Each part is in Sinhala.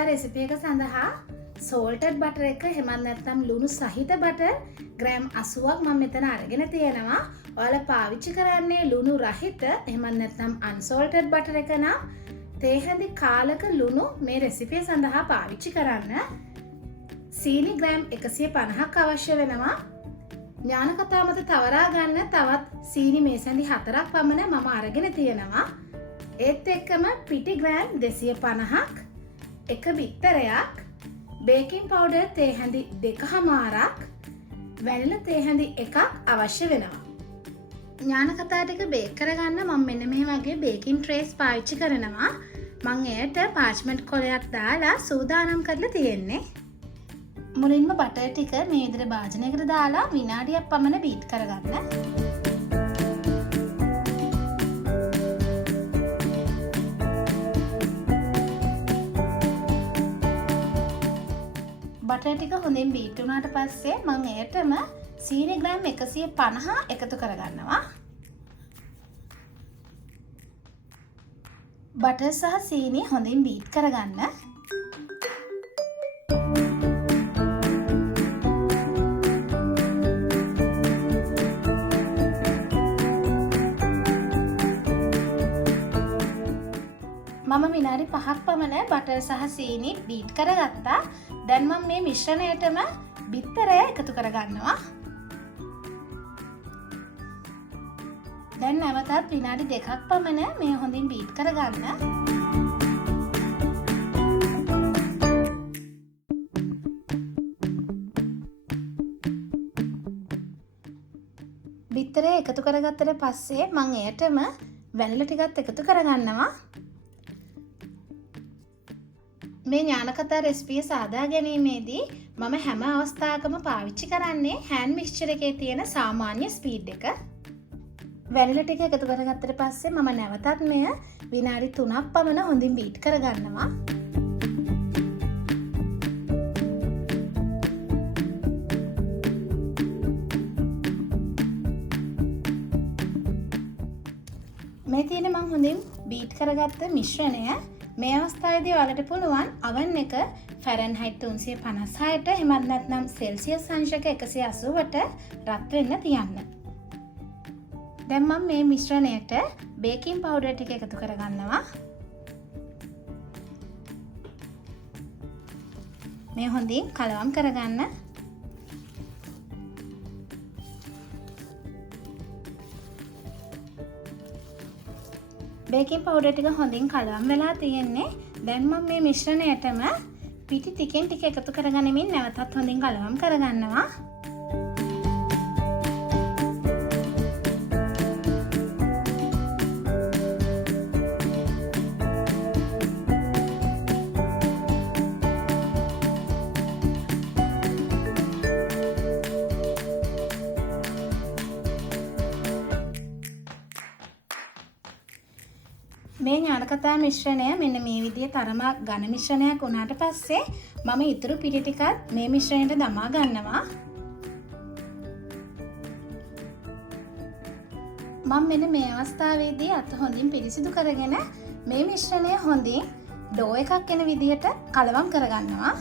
ඥානකතා රෙසිපි එක සඳහා salted butter එක එහෙමත් නැත්නම් ලුණු සහිත butter ග්‍රෑම් 80ක් මම මෙතන අරගෙන තියෙනවා. ඔයාලා පාවිච්චි කරන්නේ ලුණු රහිත එහෙමත් නැත්නම් unsalted butter එක නම් තේ හැඳි කාලක ලුණු මේ රෙසිපිය සඳහා පාවිච්චි කරන්න. සීනි ග්‍රෑම් 150ක් අවශ්‍ය වෙනවා. ඥානකතා මත තවරා ගන්න තවත් සීනි මේසැඳි 4ක් පමණ මම අරගෙන තියෙනවා. ඒත් එක්කම පිටි ග්‍රෑම් 250ක්, එක බිත්තරයක්, බේකින් පවුඩර් තේ හැඳි 2මාරක්, වැනිලා තේ හැඳි 1ක් අවශ්‍ය වෙනවා. ඥානකතා ටික බේක් කරගන්න මම මෙන්න මේ වගේ බේකින් ට්‍රේස් පාවිච්චි කරනවා. මම එයට පාර්ච්මන්ට් කොලයක් දාලා සූදානම් කරලා තියෙන්නේ. මුලින්ම බටර් ටික මේ විදිහට භාජනයකට දාලා විනාඩියක් පමණ බීට් කරගන්න. බටර් ටික හොඳින් බීට් වුණාට පස්සේ මම එයටම සීනි ග්‍රෑම් 150 එකතු කරගන්නවා. බටර් සහ සීනි හොඳින් බීට් කරගන්න. මම විනාඩි 5ක් පමණ බටර් සහ සීනි බීට් කරගත්තා. දැන් මම මේ මිශ්‍රණයටම බිත්තරය එකතු කරගන්නවා. දැන් නැවතත් විනාඩි 2ක් පමණ මේ හොඳින් බීට් කරගන්න. බිත්තරය එකතු කරගත්තට පස්සේ මම එයටම වැනිලා ටිකත් එකතු කරගන්නවා. මේ ඥානකතා රෙසිපිය සාදා ගැනීමේදී මම හැම අවස්ථාවකම පාවිච්චි කරන්නේ හෑන්ඩ් මික්ස්චර් එකේ තියෙන සාමාන්‍ය ස්පීඩ් එක. වැනිලා ටික එකතු කරගත්තට පස්සේ මම නැවතත් මෙය විනාඩි 3ක් පමණ හොඳින් බීට් කරගන්නවා. මේ තියෙන මම හොඳින් බීට් කරගත්ත මිශ්‍රණය මේ අවස්ථාවේදී ඔයාලට පුළුවන් oven එක ෆැරන්හයිට් 356ට එහෙමත් නැත්නම් සෙල්සියස් අංශක 180ට රත් වෙන්න තියන්න. දැන් මම මේ මිශ්‍රණයට බේකින් පවුඩර් ටික එකතු කරගන්නවා. මේ හොඳින් කලවම් කරගන්න. බේකින් පවුඩර් ටික හොඳින් කලවම් වෙලා තියෙන්නේ. දැන් මම මේ මිශ්‍රණයටම පිටි ටිකෙන් ටික එකතු කරගනිමින් නැවතත් හොඳින් කලවම් කරගන්නවා. මේ ඥානකතා මිශ්‍රණය මෙන්න මේ විදිහේ තරමක් ඝන මිශ්‍රණයක් වුණාට පස්සේ මම ඊතුරු පිටි ටිකත් මේ මිශ්‍රණයට දමා ගන්නවා. මම මෙන්න මේ අවස්ථාවේදී අත හොඳින් පිරිසිදු කරගෙන මේ මිශ්‍රණය හොඳින් ඩෝ එකක් එන විදිහට කලවම් කරගන්නවා.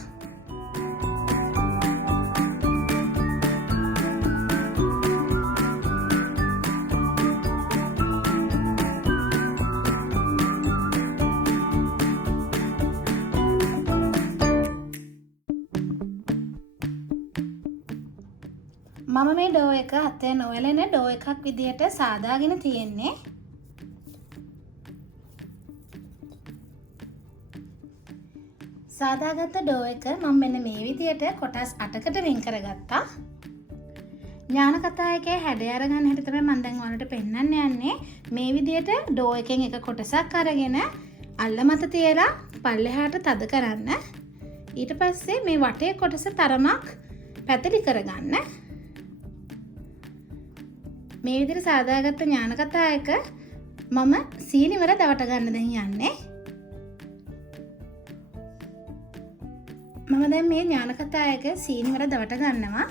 මම මේ ඩෝ එක අතේ නොයලෙන ඩෝ එකක් විදිහට සාදාගෙන තියෙන්නේ. සාදාගත්ත ඩෝ එක මම මෙන්න මේ විදිහට කොටස් 8කට වෙන් කරගත්තා. ඥානකතා එකේ හැඩය අරගන්න හැටි තමයි මම දැන් ඔයාලට පෙන්වන්න යන්නේ. මේ විදිහට ඩෝ එකෙන් එක කොටසක් අරගෙන අල්ල මත තියලා පල්ලෙහාට තද කරන්න. ඊට පස්සේ මේ වටේ කොටස තරමක් පැතිරි කරගන්න. මේ විදිහට සාදාගත්ත ඥානකතා එක මම සීනි වල දවට ගන්න දැන් යන්නේ. මම දැන් මේ ඥානකතා එක සීනි වල දවට ගන්නවා.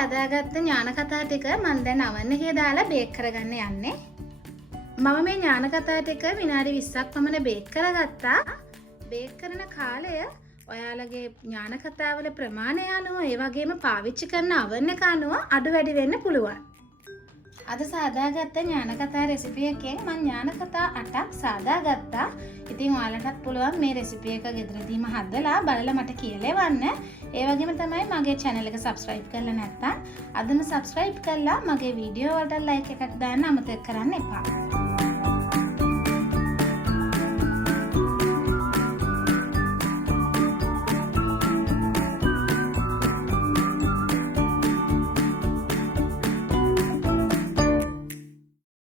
සාදාගත්ත ඥානකථා ටික මම දැන් oven එකේ දාලා බේක් කරගන්න යන්නේ. මම මේ ඥානකථා ටික විනාඩි 20ක් පමණ බේක් කරගත්තා. බේක් කරන කාලය ඔයාලගේ ඥානකථාවල ප්‍රමාණය අනුව ඒ වගේම පාවිච්චි කරන oven එක අනුව අඩු වැඩි වෙන්න පුළුවන්. අද සාදාගත්ත ඥානකථා රෙසිපි එකෙන් මම ඥානකථා 8ක් සාදාගත්තා. ඉතින් ඔයාලටත් පුළුවන් මේ රෙසිපි එක ගෙදරදීම හදලා බලලා මට කියලා එවන්න. ඒ වගේම තමයි මගේ channel එක subscribe කරලා නැත්නම් අදම subscribe කරලා මගේ වීඩියෝ වලට like එකක් දාන්න අමතක කරන්න එපා.